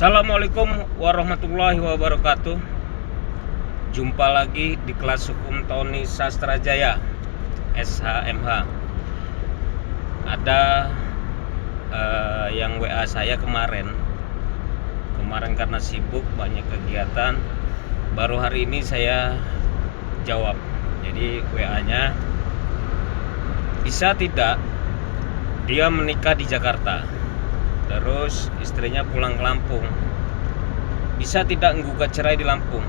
Assalamualaikum warahmatullahi wabarakatuh. Jumpa lagi di kelas hukum Tony Sastrajaya SHMH. Ada yang WA saya kemarin karena sibuk banyak kegiatan. Baru hari ini saya jawab. Jadi WA-nya, bisa tidak dia menikah di Jakarta, terus istrinya pulang ke Lampung, bisa tidak menggugat cerai di Lampung?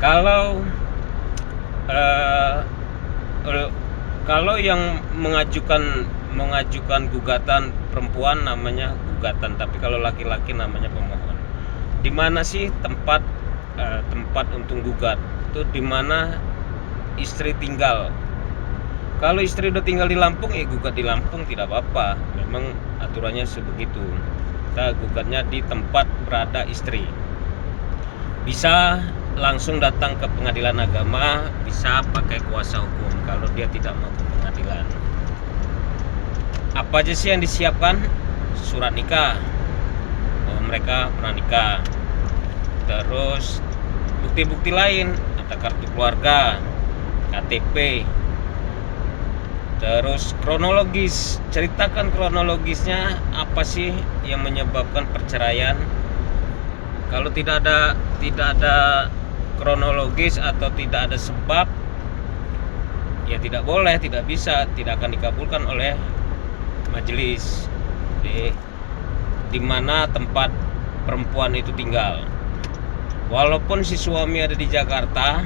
Kalau yang mengajukan gugatan perempuan namanya gugatan, tapi kalau laki-laki namanya pemohon. Di mana sih tempat untuk gugat? Itu di mana istri tinggal. Kalau istri udah tinggal di Lampung, gugat di Lampung tidak apa-apa. Memang aturannya sebegitu. Kita gugatnya di tempat berada istri. Bisa langsung datang ke pengadilan agama, bisa pakai kuasa hukum kalau dia tidak mau ke pengadilan. Apa aja sih yang disiapkan? Surat nikah, mereka pernah nikah. Terus bukti-bukti lain, ada kartu keluarga, KTP. Terus kronologis, ceritakan kronologisnya apa sih yang menyebabkan perceraian. Kalau tidak ada kronologis atau tidak ada sebab, ya tidak boleh, tidak bisa, tidak akan dikabulkan oleh majelis. Di mana tempat perempuan itu tinggal. Walaupun si suami ada di Jakarta,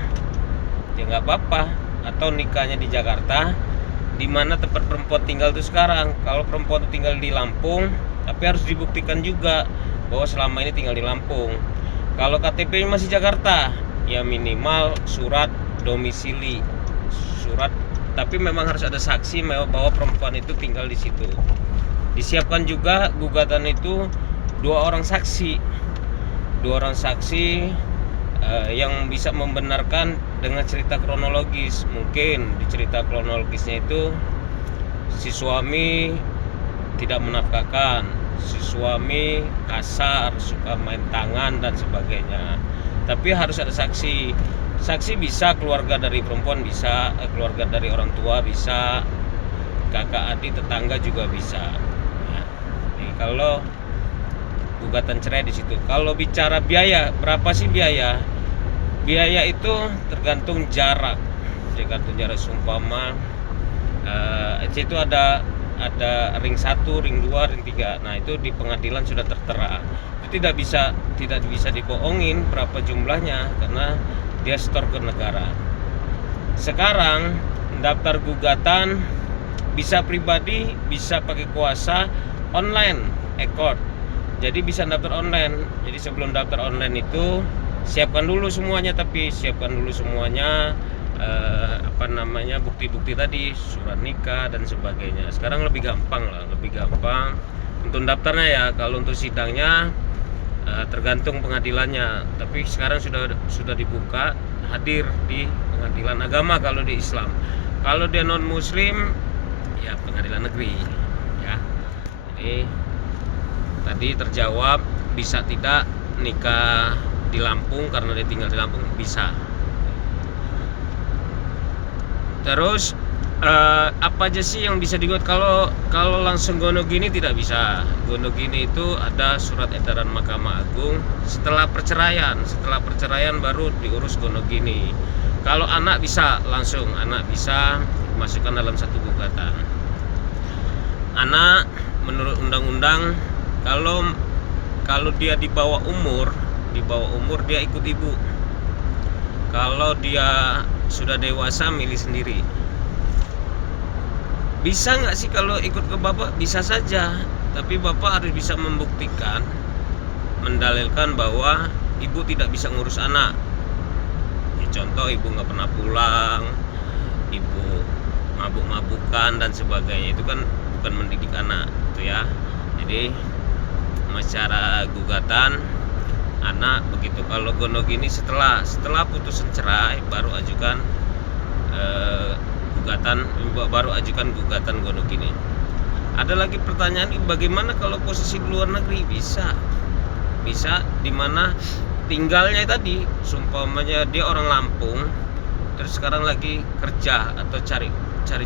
ya nggak apa-apa, atau nikahnya di Jakarta, di mana tempat perempuan tinggal itu sekarang. Kalau perempuan itu tinggal di Lampung, tapi harus dibuktikan juga bahwa selama ini tinggal di Lampung. Kalau KTP masih Jakarta, ya minimal surat domisili, tapi memang harus ada saksi bahwa perempuan itu tinggal di situ. Disiapkan juga gugatan itu dua orang saksi yang bisa membenarkan dengan cerita kronologis. Mungkin di cerita kronologisnya itu si suami tidak menafkahkan, si suami kasar, suka main tangan dan sebagainya. Tapi harus ada saksi. Saksi bisa keluarga dari perempuan, bisa keluarga dari orang tua, bisa kakak adik tetangga juga bisa. Kalau gugatan cerai di situ. Kalau bicara biaya, berapa sih biaya? Biaya itu tergantung jarak. Seumpama itu ada ring 1, ring 2, ring 3. Nah, itu di pengadilan sudah tertera. Itu tidak bisa dibohongin berapa jumlahnya karena dia setor ke negara. Sekarang daftar gugatan bisa pribadi, bisa pakai kuasa online, e-court. Jadi bisa daftar online. Jadi sebelum daftar online itu siapkan dulu semuanya, bukti-bukti tadi, surat nikah dan sebagainya. Sekarang lebih gampang untuk daftarnya ya. Kalau untuk sidangnya tergantung pengadilannya. Tapi sekarang sudah dibuka, hadir di pengadilan agama kalau di Islam. Kalau dia non muslim, ya pengadilan negeri ya. Jadi tadi terjawab, bisa tidak nikah di Lampung karena dia tinggal di Lampung, bisa. Terus apa aja sih yang bisa digugat? Kalau langsung gono gini tidak bisa. Gono gini itu ada surat edaran Mahkamah Agung setelah perceraian baru diurus gono gini. Kalau anak bisa masukkan dalam satu gugatan. Anak menurut undang-undang, kalau dia di bawah umur dia ikut ibu. Kalau dia sudah dewasa milih sendiri. Bisa nggak sih kalau ikut ke bapak? Bisa saja, tapi bapak harus bisa membuktikan, mendalilkan bahwa ibu tidak bisa ngurus anak. Contoh, ibu nggak pernah pulang, ibu mabuk-mabukan dan sebagainya. Itu kan bukan mendidik anak, itu ya. Jadi masalah gugatan anak begitu. Kalau gono gini setelah putusan cerai baru ajukan gugatan gono gini. Ada lagi pertanyaan, bagaimana kalau posisi di luar negeri? Bisa dimana tinggalnya tadi, sumpamanya dia orang Lampung terus sekarang lagi kerja atau cari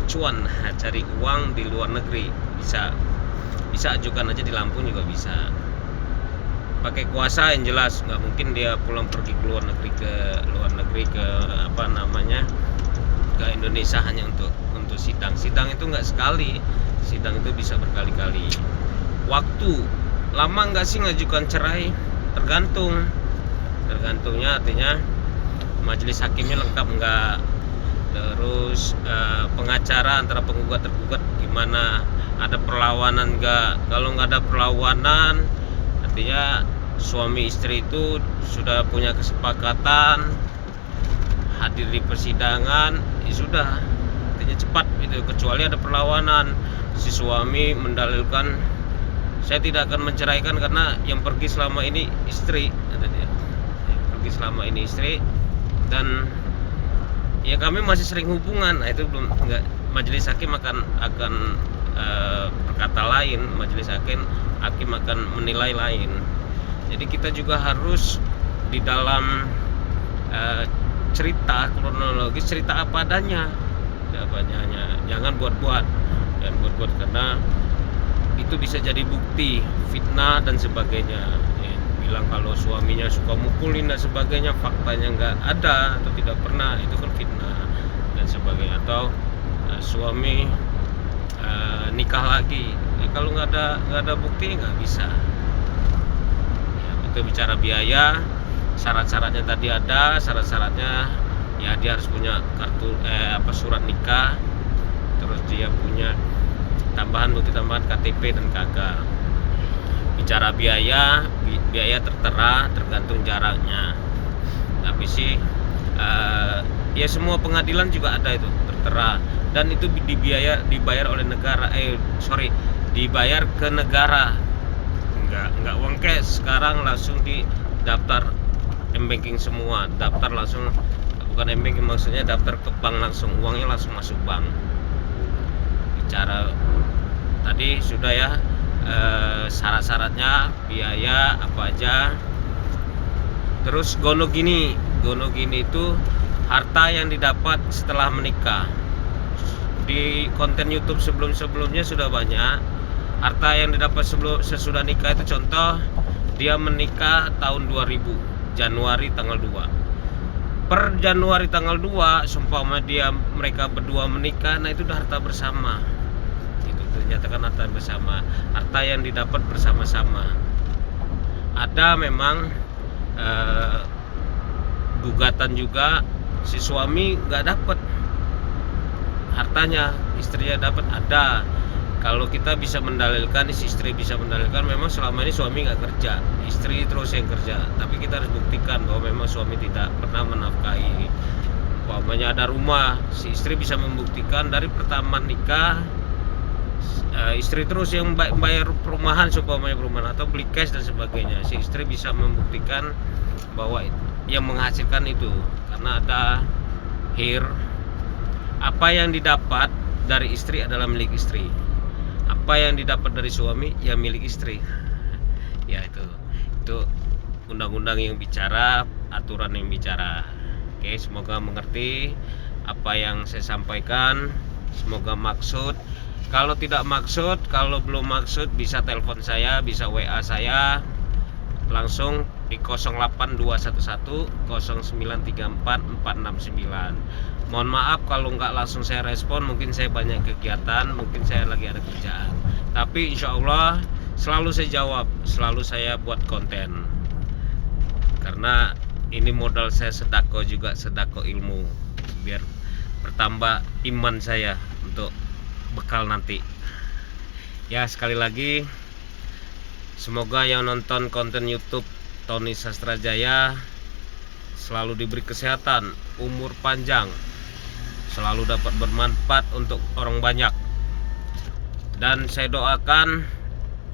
cuan, cari uang di luar negeri, bisa ajukan aja di Lampung juga bisa. Pakai kuasa yang jelas, nggak mungkin dia pulang pergi ke luar negeri ke apa namanya, ke Indonesia hanya untuk sidang itu nggak sekali, sidang itu bisa berkali-kali. Waktu lama nggak sih ngajukan cerai? Tergantungnya, artinya majelis hakimnya lengkap nggak, terus pengacara antara penggugat tergugat gimana, ada perlawanan nggak. Kalau nggak ada perlawanan, artinya suami istri itu sudah punya kesepakatan hadir di persidangan, ya sudah, artinya cepat itu. Kecuali ada perlawanan, si suami mendalilkan saya tidak akan menceraikan karena yang pergi selama ini istri, dan ya kami masih sering hubungan. Nah, itu belum, enggak, majelis hakim akan berkata lain, majelis hakim akan menilai lain. Jadi kita juga harus di dalam cerita kronologis, cerita apa adanya, jangan buat-buat karena itu bisa jadi bukti fitnah dan sebagainya. Bilang kalau suaminya suka mukulin dan sebagainya, faktanya nggak ada atau tidak pernah, itu kan fitnah dan sebagainya. Atau suami nikah lagi, kalau nggak ada bukti nggak bisa. Ya, itu bicara biaya, syarat-syaratnya tadi ada, syarat-syaratnya ya dia harus punya kartu surat nikah, terus dia punya bukti tambahan KTP dan KK. Bicara biaya tertera, tergantung jaraknya. Tapi sih ya semua pengadilan juga ada itu tertera, dan itu dibayar oleh negara, dibayar ke negara, nggak uang cash. Sekarang langsung di daftar m-banking semua, daftar langsung, bukan m-banking, maksudnya daftar ke bank langsung, uangnya langsung masuk bank. Bicara tadi sudah ya, syarat-syaratnya, biaya apa aja. Terus gonogini itu harta yang didapat setelah menikah. Di konten YouTube sebelumnya sudah banyak harta yang didapat sesudah nikah. Itu contoh, dia menikah tahun 2000 Januari tanggal 2, per Januari tanggal 2 seumpama mereka berdua menikah, nah itu udah harta bersama. Dinyatakan harta bersama, harta yang didapat bersama-sama. Ada memang gugatan juga, si suami nggak dapat hartanya, istrinya dapat. Ada, kalau kita bisa mendalilkan, si istri bisa mendalilkan memang selama ini suami nggak kerja, istri terus yang kerja. Tapi kita harus buktikan bahwa memang suami tidak pernah menafkahi. Umpamanya ada rumah, si istri bisa membuktikan dari pertama nikah istri terus yang bayar perumahan, supaya perumahan atau beli cash dan sebagainya. Si istri bisa membuktikan bahwa yang menghasilkan itu, karena ada apa yang didapat dari istri adalah milik istri, apa yang didapat dari suami ya milik istri. Ya itu undang-undang yang bicara, aturan yang bicara. Oke, semoga mengerti apa yang saya sampaikan, semoga maksud. Kalau tidak maksud, kalau belum maksud, bisa telepon saya, bisa WA saya langsung di 08211 0934 469. Mohon maaf kalau nggak langsung saya respon, mungkin saya banyak kegiatan, mungkin saya lagi ada kerjaan. Tapi insya Allah selalu saya jawab, selalu saya buat konten. Karena ini modal saya sedekah juga, sedekah ilmu, biar bertambah iman saya untuk bekal nanti. Ya, sekali lagi semoga yang nonton konten YouTube Tony Sastrajaya selalu diberi kesehatan, umur panjang, selalu dapat bermanfaat untuk orang banyak. Dan saya doakan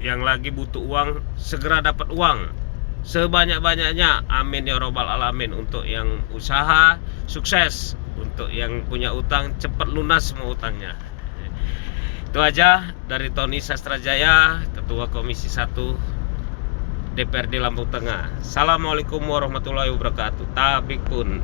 yang lagi butuh uang segera dapat uang sebanyak-banyaknya, amin ya robbal alamin. Untuk yang usaha sukses, untuk yang punya utang cepat lunas semua utangnya. Itu aja dari Tony Sastrajaya, Ketua Komisi 1 DPRD Lampung Tengah. Assalamualaikum warahmatullahi wabarakatuh. Tabik pun.